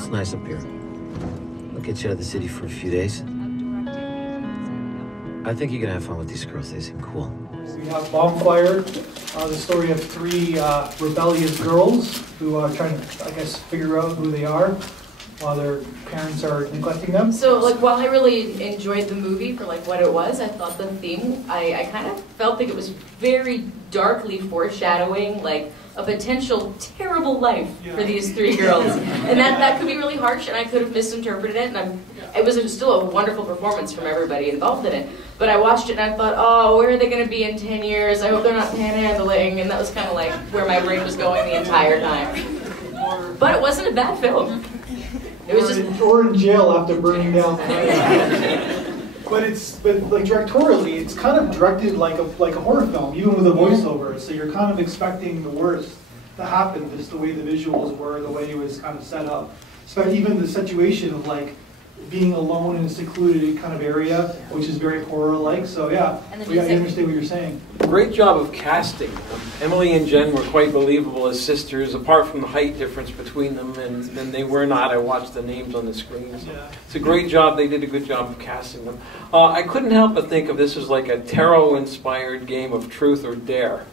it's nice up here. I'll get you out of the city for a few days. I think you're gonna have fun with these girls. They seem cool. We have Bonfire, the story of three rebellious girls who are trying to, I guess, figure out who they are while their parents are neglecting them. So, like, while I really enjoyed the movie for, like, what it was, I thought the theme, I kind of felt like it was very darkly foreshadowing, like, a potential terrible life for these three girls. And that could be really harsh, and I could have misinterpreted it, and it was still a wonderful performance from everybody involved in it. But I watched it and I thought, oh, where are they going to be in 10 years? I hope they're not panhandling. And that was kind of like where my brain was going the entire time. But it wasn't a bad film. It was just... Or in jail after burning down. But like directorially, it's kind of directed like a horror film, even with a voiceover. So you're kind of expecting the worst to happen, just the way the visuals were, the way it was kind of set up. So even the situation of like being alone in a secluded kind of area, which is very horror-like. So yeah, I understand what you're saying. Great job of casting. Emily and Jen were quite believable as sisters, apart from the height difference between them, and they were not. I watched the names on the screens. So it's a great job. They did a good job of casting them. I couldn't help but think of this as like a tarot-inspired game of truth or dare.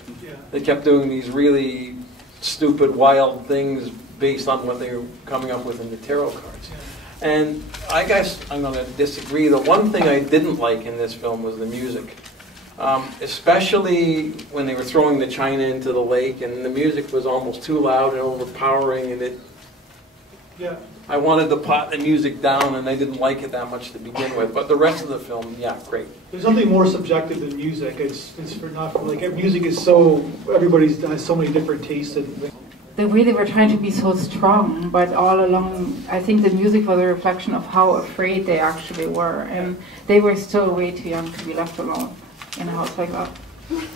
They kept doing these really stupid, wild things based on what they were coming up with in the tarot cards. And I guess I'm going to disagree. The one thing I didn't like in this film was the music. Especially when they were throwing the china into the lake and the music was almost too loud and overpowering, and I wanted to pot the music down, and I didn't like it that much to begin with. But the rest of the film, yeah, great. There's nothing more subjective than music. It's for not like music is so, everybody has so many different tastes and the way they were trying to be so strong, but all along, I think the music was a reflection of how afraid they actually were, and they were still way too young to be left alone in a house like that.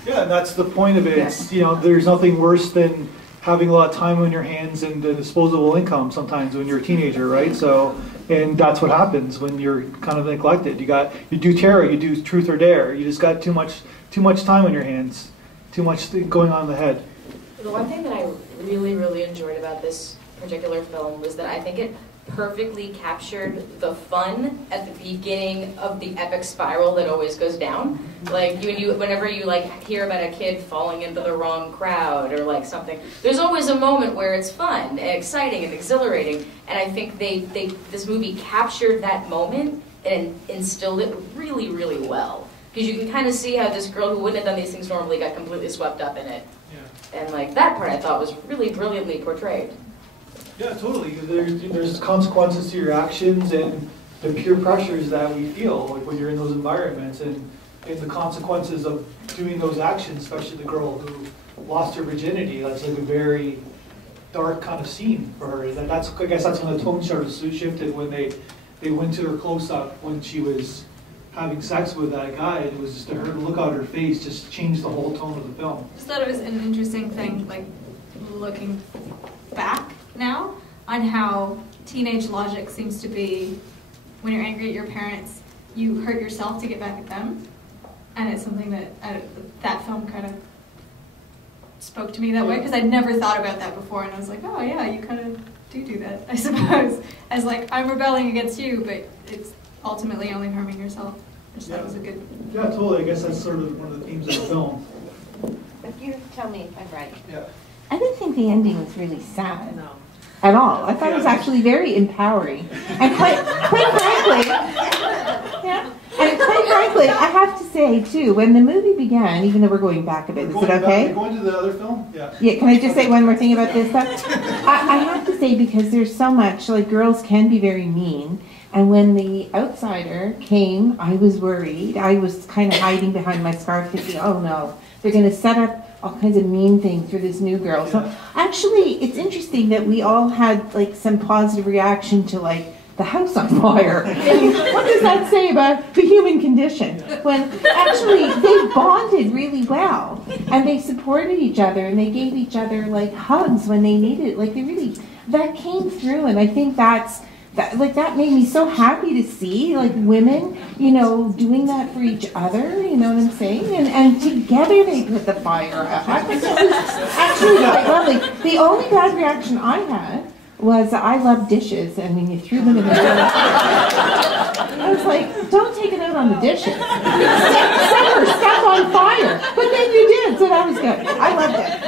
Yeah, and that's the point of it. It's, you know, there's nothing worse than having a lot of time on your hands and disposable income sometimes when you're a teenager, right? So, and that's what happens when you're kind of neglected. You do tarot, you do truth or dare. You just got too much time on your hands, too much going on in the head. The one thing that I really, really enjoyed about this particular film was that I think it perfectly captured the fun at the beginning of the epic spiral that always goes down. Like whenever you like hear about a kid falling into the wrong crowd or like something, there's always a moment where it's fun and exciting and exhilarating. And I think this movie captured that moment and instilled it really, really well. Because you can kind of see how this girl who wouldn't have done these things normally got completely swept up in it. And like that part I thought was really brilliantly portrayed. Yeah, totally. There's consequences to your actions and the peer pressures that we feel like when you're in those environments, and the consequences of doing those actions, especially the girl who lost her virginity. That's like a very dark kind of scene for her. I guess that's when the tone shifted when they went to her close-up when she was having sex with that guy, and it was just her look on her face just changed the whole tone of the film. I just thought it was an interesting thing, like looking back now on how teenage logic seems to be when you're angry at your parents, you hurt yourself to get back at them, and it's something that that film kind of spoke to me that way, because I'd never thought about that before, and I was like, oh yeah, you kind of do that, I suppose, as like I'm rebelling against you, but it's ultimately only harming yourself. I just thought it was a good... Yeah, totally. I guess that's sort of one of the themes of the film. If you tell me if I'm right. Yeah. I didn't think the ending was really sad at all. I thought it was actually very empowering. And quite frankly, I have to say too, when the movie began, even though we're going back a bit, is it okay? We're going to the other film? Yeah. Yeah, can I just say one more thing about this stuff? I have to say, because there's so much, like girls can be very mean. And when the outsider came, I was worried. I was kind of hiding behind my scarf thinking, oh no, they're going to set up all kinds of mean things for this new girl. So actually, it's interesting that we all had like some positive reaction to like the house on fire. I mean, what does that say about the human condition? When actually they bonded really well, and they supported each other, and they gave each other like hugs when they needed it. Like they really, that came through, and I think that made me so happy to see, like, women, you know, doing that for each other, you know what I'm saying? And together they put the fire out. I think that was actually quite lovely. The only bad reaction I had was I love dishes, and when you threw them in the I was like, don't take it out on the dishes. Set her stuff on fire. But then you did, so that was good. I loved it.